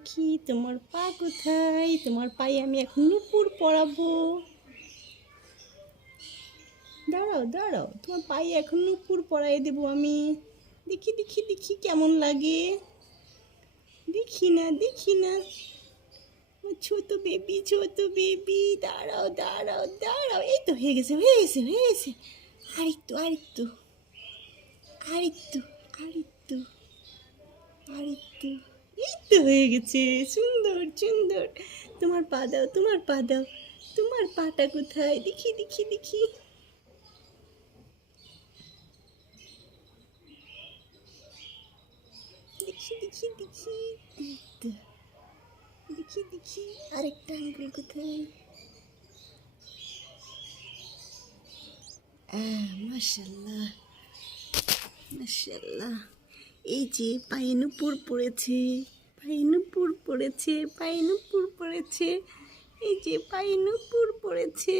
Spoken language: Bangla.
দেখি তোমার পা কোথায়? তোমার পায়ে আমি এখন নুপুর পরাবো। দাঁড়াও দাঁড়াও, তোমার পায়ে এখন নুপুর পরাই দেবো আমি। দেখি দেখি দেখি কেমন লাগে। দেখি না দেখি না, ছোট বেবি, দাঁড়াও দাঁড়াও দাঁড়াও। এই তো হয়ে গেছে হয়ে গেছে হয়ে গেছে। আরেকটু আরেকটু আরেকটু আরেকটু আরেকটু। এই তো হয়ে গেছে, সুন্দর সুন্দর। তোমার পা দাও, তোমার পা দাও, তোমার পাটা কোথায়? দেখি দেখি দেখি। দেখি দেখি দেখি, এই তো। দেখি দেখি আরেকটা আঙ্গুল কোথায়? মাশাল্লাহ মাশাল্লাহ। এই যে পায়ে নুপুর পড়েছে, পায়ে নুপুর পড়েছে, পায়ে নুপুর পড়েছে। এই যে পায়ে নুপুর পড়েছে।